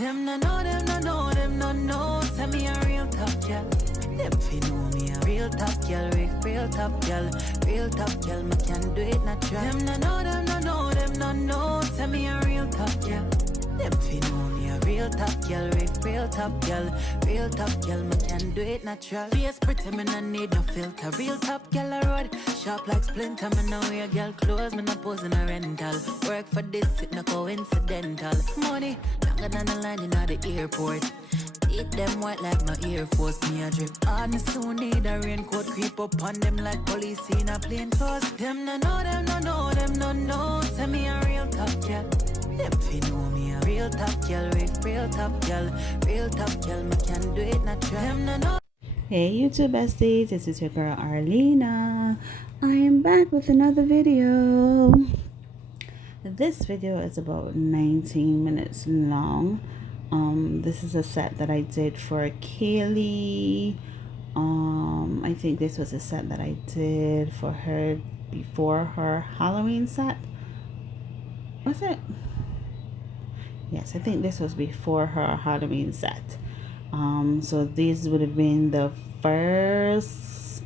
Them no know, them no know, them no know. Send me a real top girl. Them fi know me a real top girl, real top girl, real top girl. Me can do it natural. Them no know, them no know, them no know. Send me a real top girl. Them fi know me a real top girl, real top girl, real top girl. Me can do it natural. Face pretty, me no need no filter. Real top girl I road, sharp like splinter. Me no wear girl clothes, me no pose in a rental. Work for this, it no coincidental. Money longer than the line in the airport. Eat them white like my Air Force, me a drip. On me soon need a raincoat, creep up on them like police in a plain clothes. Them no know, them no know, them no know. Send me a real top girl. Them fi know me a real top girl, real top girl, real top girl. Me can do it natural. Them no know. Hey YouTube besties, this is your girl Arlena. I am back with another video. This video is about 19 minutes long. This is a set that I did for Kaylee. I think this was a set that I did for her before her Halloween set. Was it? Yes, I think this was before her Halloween set. So these would have been the first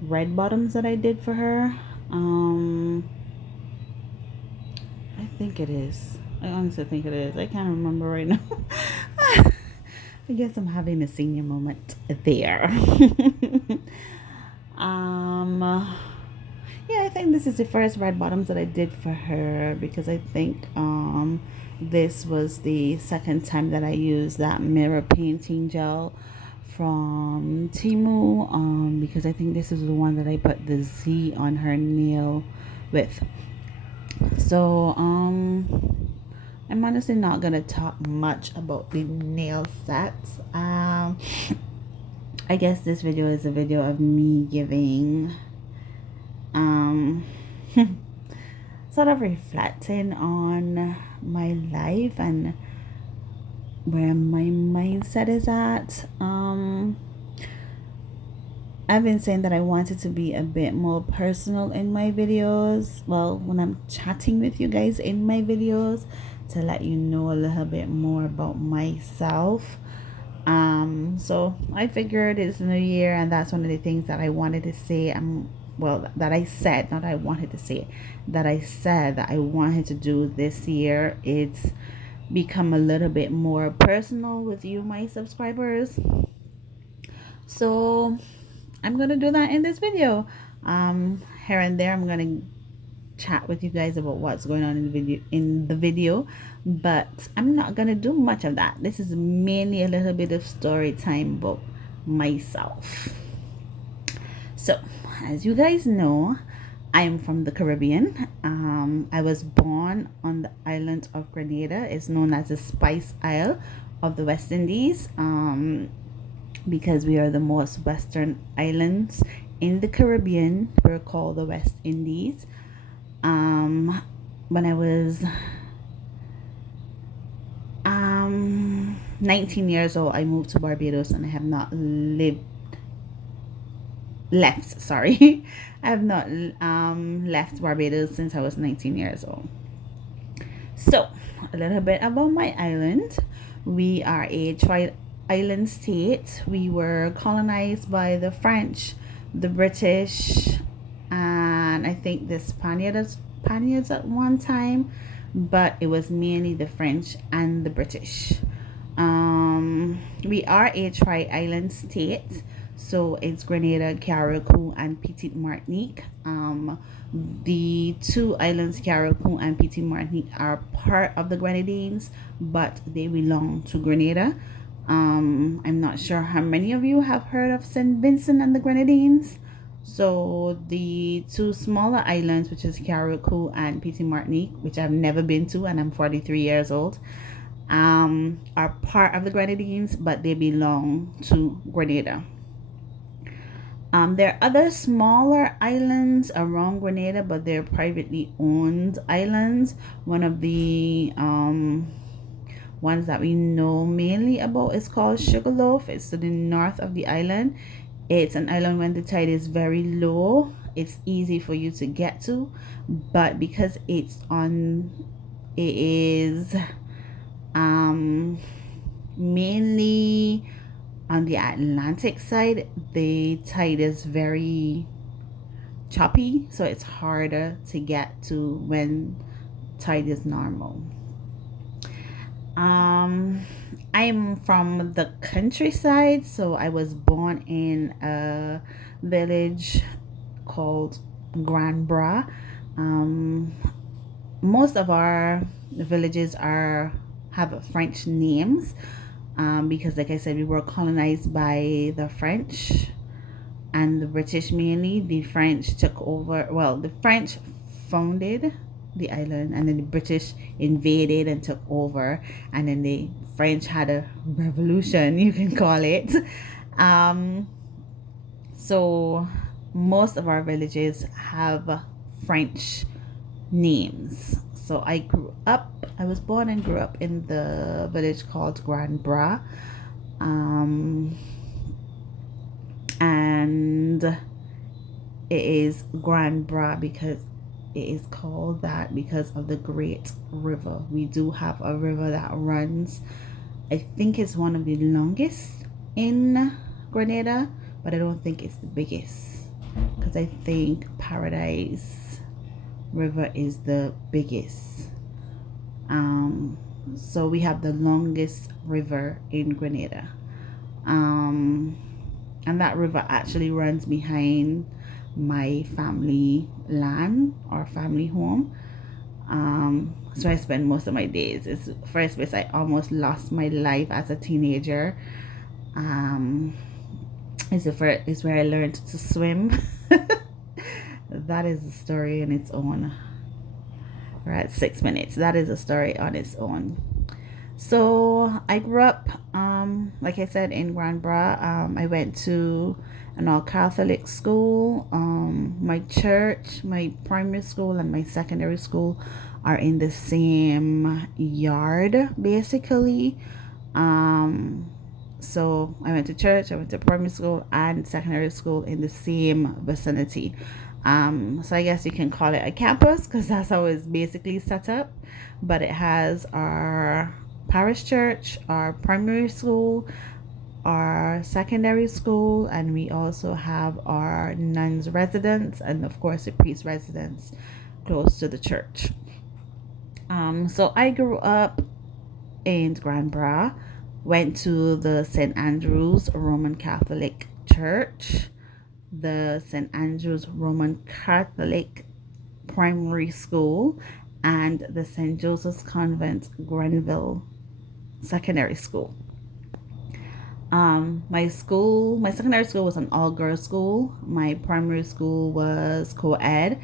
red bottoms that I did for her. I think it is. I honestly think it is. I can't remember right now. I guess I'm having a senior moment there. Yeah, I think this is the first red bottoms that I did for her, because I think this was the second time that I used that mirror painting gel from Temu, because I think this is the one that I put the Z on her nail with. So I'm honestly not gonna talk much about the nail sets. I guess this video is a video of me giving sort of reflecting on my life and where my mindset is at. I've been saying that I wanted to be a bit more personal in my videos. Well, when I'm chatting with you guys in my videos, to let you know a little bit more about myself. So I figured it's a new year, and that's one of the things that I wanted to say. That I said, not I wanted to say, that I said that I wanted to do this year. It's become a little bit more personal with you, my subscribers. So I'm gonna do that in this video. Here and there I'm gonna chat with you guys about what's going on in the video, but I'm not gonna do much of that. This is mainly a little bit of story time about myself. So as you guys know, I am from the Caribbean. I was born on the island of Grenada. It's known as the Spice Isle of the West Indies, because we are the most western islands in the Caribbean. We're called the West Indies. When I was 19 years old, I moved to Barbados, and I have not left I have not left Barbados since I was 19 years old. So a little bit about my island. We are a island state. We were colonized by the French, the British, and I think the Spaniards at one time, but it was mainly the French and the British. We are a tri-island state, so it's Grenada, Carriacou, and Petite Martinique. The two islands, Carriacou and Petite Martinique, are part of the Grenadines, but they belong to Grenada. I'm not sure how many of you have heard of St. Vincent and the Grenadines. So the two smaller islands, which is Carriacou and Petite Martinique, which I've never been to, and I'm 43 years old, are part of the Grenadines, but they belong to Grenada. There are other smaller islands around Grenada, but they're privately owned islands. One of the ones that we know mainly about is called Sugarloaf. It's to the north of the island. It's an island when the tide is very low. It's easy for you to get to, but because it is Mainly on the Atlantic side, the tide is very choppy, so it's harder to get to when tide is normal. I'm from the countryside, so I was born in a village called Grand Bras. Most of our villages have French names, because, like I said, we were colonized by the French and the British mainly. The French took over. Well, the French founded the island, and then the British invaded and took over, and then the French had a revolution, you can call it. So most of our villages have French names. So I was born and grew up in the village called Grand Bras. And it is Grand Bras because it is called that because of the Great River. We do have a river that runs, I think it's one of the longest in Grenada, but I don't think it's the biggest, because I think Paradise River is the biggest. So we have the longest river in Grenada. And that river actually runs behind my family land or family home. So I spend most of my days. It's the first place I almost lost my life as a teenager. It's where I learned to swim. That is a story in its own. We're at 6 minutes. That is a story on its own. So I grew up, like I said, in Grand Bras. I went to an all-Catholic school. My church, my primary school, and my secondary school are in the same yard, basically. So I went to church, I went to primary school and secondary school in the same vicinity. So I guess you can call it a campus because that's how it's basically set up. But it has our parish church, our primary school, our secondary school, and we also have our nuns residence and of course the priest residence close to the church. So I grew up in Grand Bras, went to the St. Andrew's Roman Catholic Church, the St. Andrew's Roman Catholic Primary School, and the St. Joseph's Convent Grenville Secondary School. My secondary school was an all-girls school. My primary school was co-ed.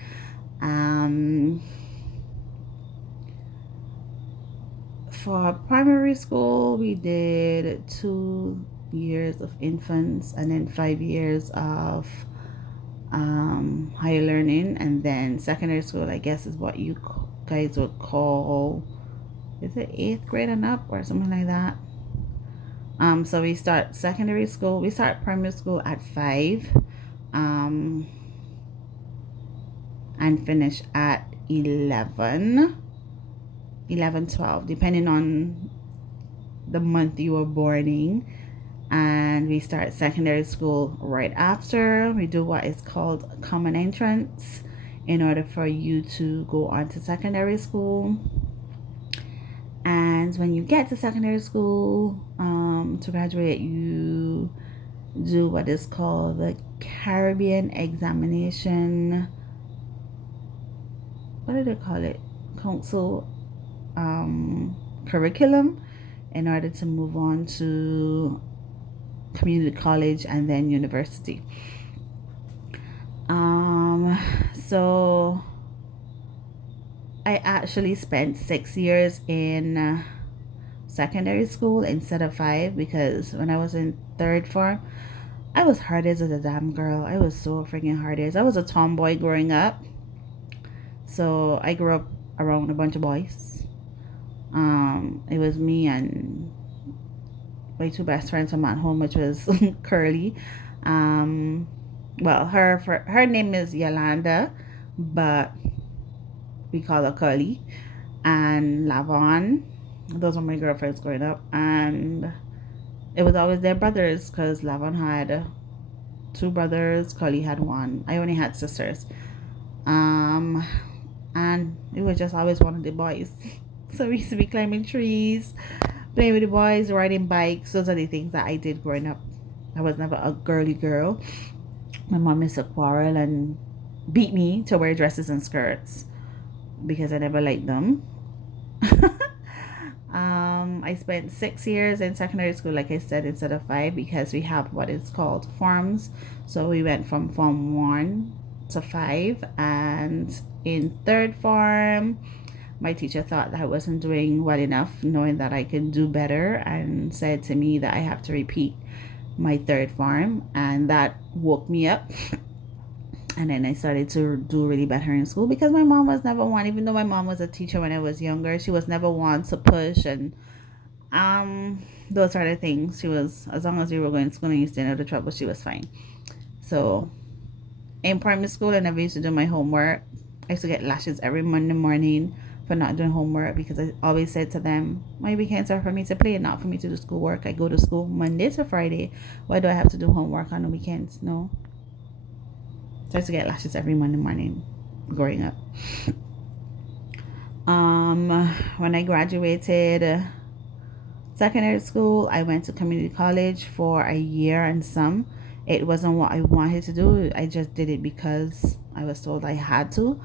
For primary school, we did 2 years of infants and then 5 years of higher learning, and then secondary school, I guess, is what you guys would call, is it 8th grade and up or something like that. So we start primary school at 5, and finish at 11, 12, depending on the month you were born in. And we start secondary school right after. We do what is called common entrance in order for you to go on to secondary school. And when you get to secondary school, to graduate, you do what is called the Caribbean examination. What do they call it? Council curriculum, in order to move on to community college and then university. So I actually spent 6 years in secondary school instead of 5, because when I was in 3rd form, I was hard as a damn girl. I was so freaking hard as. I was a tomboy growing up, so I grew up around a bunch of boys. It was me and my 2 best friends from at home, which was Curly. Well, her name is Yolanda, but we call her Curly, and Lavon. Those were my girlfriends growing up, and it was always their brothers, because Lavon had 2 brothers, Cully had 1. I only had sisters. And it was just always one of the boys. So we used to be climbing trees, playing with the boys, riding bikes. Those are the things that I did growing up. I was never a girly girl. My mom used to quarrel and beat me to wear dresses and skirts because I never liked them. I spent 6 years in secondary school, like I said, instead of 5, because we have what is called forms. So we went from form 1 to 5, and in 3rd form, my teacher thought that I wasn't doing well enough, knowing that I could do better, and said to me that I have to repeat my 3rd form, and that woke me up. And then I started to do really better in school, because my mom was never one, even though my mom was a teacher when I was younger, she was never one to push and those sort of things. She was, as long as we were going to school and you stayed out of trouble, she was fine. So in primary school, I never used to do my homework. I used to get lashes every Monday morning for not doing homework, because I always said to them, my weekends are for me to play, not for me to do schoolwork. I go to school Monday to Friday. Why do I have to do homework on the weekends? No. So I used to get lashes every Monday morning growing up. When I graduated secondary school, I went to community college for a year and some. It wasn't what I wanted to do. I just did it because I was told I had to.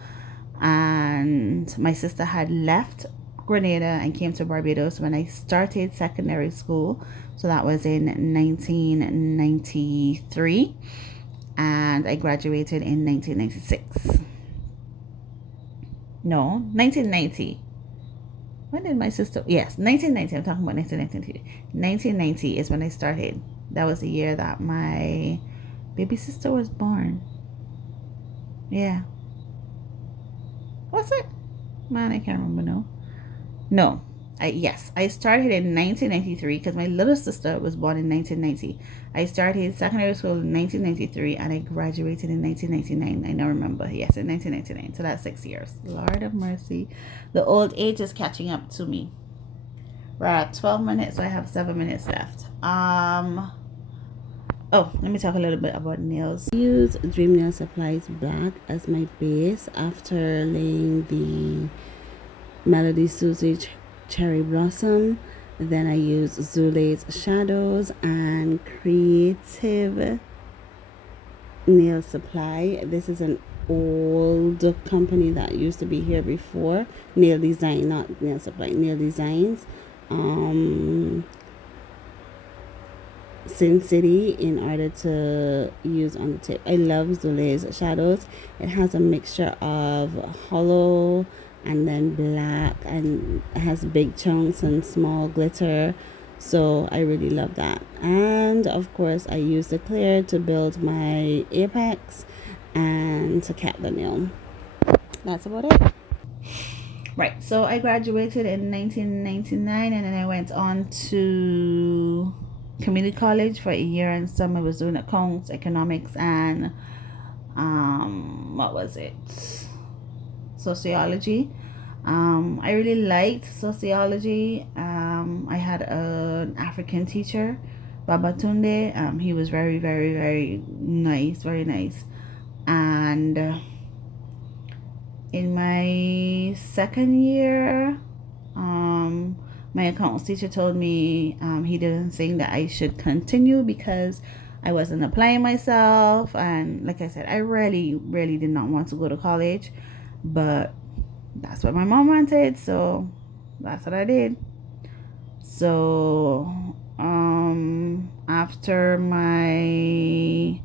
And my sister had left Grenada and came to Barbados when I started secondary school. So that was in 1993. And I graduated in 1996. No, 1990. When did my sister? Yes, 1990. I'm talking about 1990. 1990 is when I started. That was the year that my baby sister was born. Yeah. Was it? Man, I can't remember. No. I started in 1993 because my little sister was born in 1990. I started secondary school in 1993 and I graduated in 1999. I now remember. Yes, in 1999. So that's 6 years. Lord of mercy. The old age is catching up to me. We're at 12 minutes, so I have 7 minutes left. Oh, let me talk a little bit about nails. I use DreamNailSupplies Black as my base after laying the Melody Susie Cherry Blossom. Then I use Zule's Shadows and Creative Nail Supply. This is an old company that used to be here before. Nail Design, not Nail Supply, Nail Designs. Sin City in order to use on the tip. I love Zule's Shadows. It has a mixture of hollow and then black, and it has big chunks and small glitter, so I really love that. And of course I use the clear to build my apex and to cap the nail. That's about it. Right, so I graduated in 1999 and then I went on to community college for a year and some. I was doing accounts, economics, and what was it, sociology. I really liked sociology. I had an African teacher, Babatunde. He was very, very, very nice, very nice. And in my second year, my accounts teacher told me he didn't think that I should continue because I wasn't applying myself. And like I said, I really, really did not want to go to college, but that's what my mom wanted, so that's what I did. So after my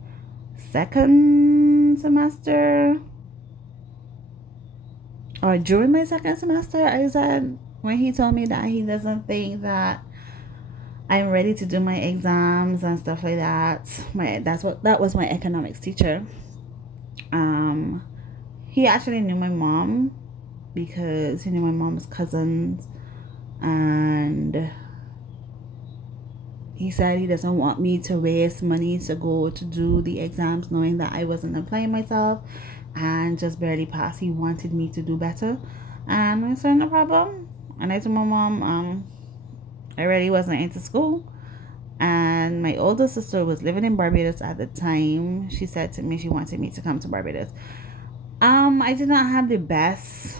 second semester, or during my second semester, I said, when he told me that he doesn't think that I'm ready to do my exams and stuff like that. That was my economics teacher. He actually knew my mom because he knew my mom's cousins, and he said he doesn't want me to waste money to go to do the exams knowing that I wasn't applying myself and just barely pass. He wanted me to do better, and I said no problem. And I told my mom, I really wasn't into school. And my older sister was living in Barbados at the time. She said to me she wanted me to come to Barbados. I did not have the best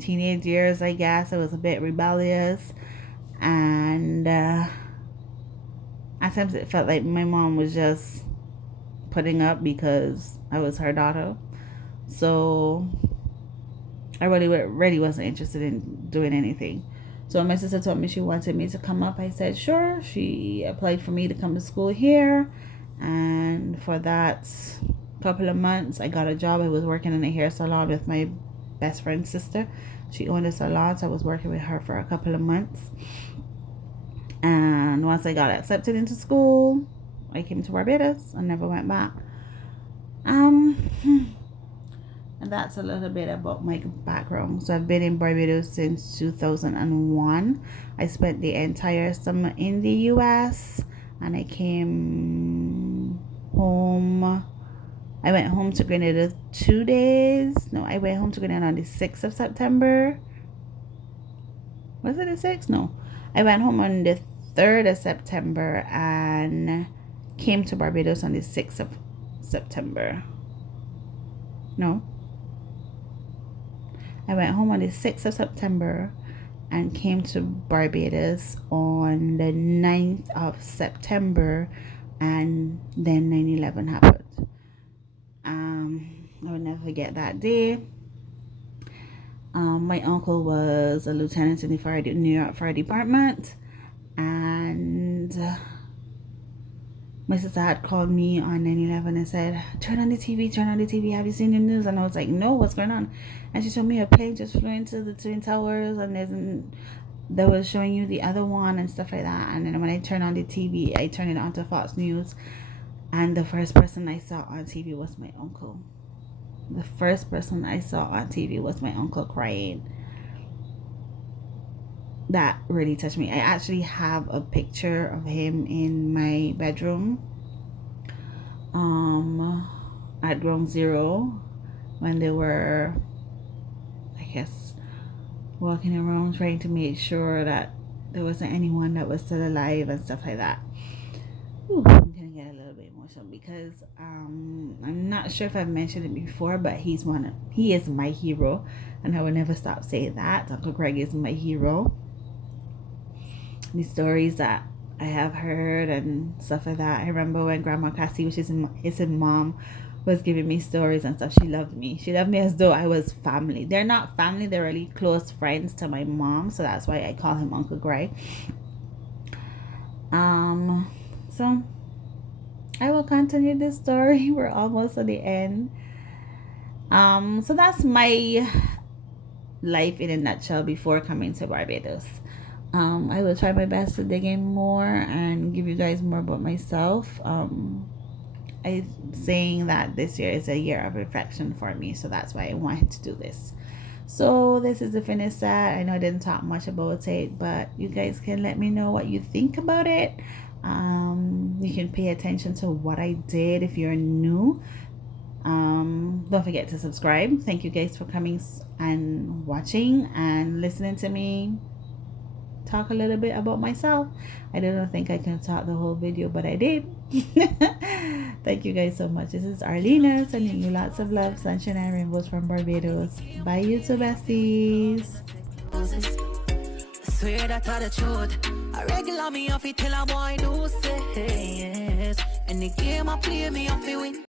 teenage years, I guess. I was a bit rebellious. And at times it felt like my mom was just putting up because I was her daughter. So I really wasn't interested in doing anything. So my sister told me she wanted me to come up. I said sure. She applied for me to come to school here, and for that couple of months I got a job. I was working in a hair salon with my best friend's sister. She owned a salon, so I was working with her for a couple of months. And once I got accepted into school, I came to Barbados and never went back. And that's a little bit about my background. So I've been in Barbados since 2001. I spent the entire summer in the US, and I came home. I went home to Grenada 2 days. No, I went home to Grenada on the 6th of September. Was it the 6th? No. I went home on the 3rd of September and came to Barbados on the 6th of September. No. I went home on the 6th of September and came to Barbados on the 9th of September, and then 9/11 happened. I will never forget that day. My uncle was a lieutenant in the New York Fire Department, and my sister had called me on 9/11 and said, turn on the TV, have you seen the news? And I was like, no, what's going on? And she told me a plane just flew into the Twin Towers, and they was showing you the other one and stuff like that. And then when I turned on the TV, I turned it on to Fox News, and the first person I saw on TV was my uncle. The first person I saw on TV was my uncle crying. That really touched me. I actually have a picture of him in my bedroom at Ground Zero when they were, I guess, walking around trying to make sure that there wasn't anyone that was still alive and stuff like that. Ooh, I'm gonna get a little bit emotional because I'm not sure if I've mentioned it before, but he is my hero, and I will never stop saying that. Uncle Greg is my hero. The stories that I have heard and stuff like that. I remember when Grandma Cassie, which is his mom, was giving me stories and stuff. She loved me. She loved me as though I was family. They're not family. They're really close friends to my mom. So that's why I call him Uncle Greg. So I will continue this story. We're almost at the end. So that's my life in a nutshell before coming to Barbados. I will try my best to dig in more and give you guys more about myself. I'm saying that this year is a year of reflection for me, so that's why I wanted to do this. So this is the finished set. I know I didn't talk much about it, but you guys can let me know what you think about it. You can pay attention to what I did if you're new. Don't forget to subscribe. Thank you guys for coming and watching and listening to me talk a little bit about myself. I didn't think I could talk the whole video, but I did. Thank you guys so much. This is Arlena sending you lots of love, sunshine, and rainbows from Barbados. Bye, YouTube besties. Swear that I the truth. I regular me off it till a boy do say yes. And the game I play me off it win.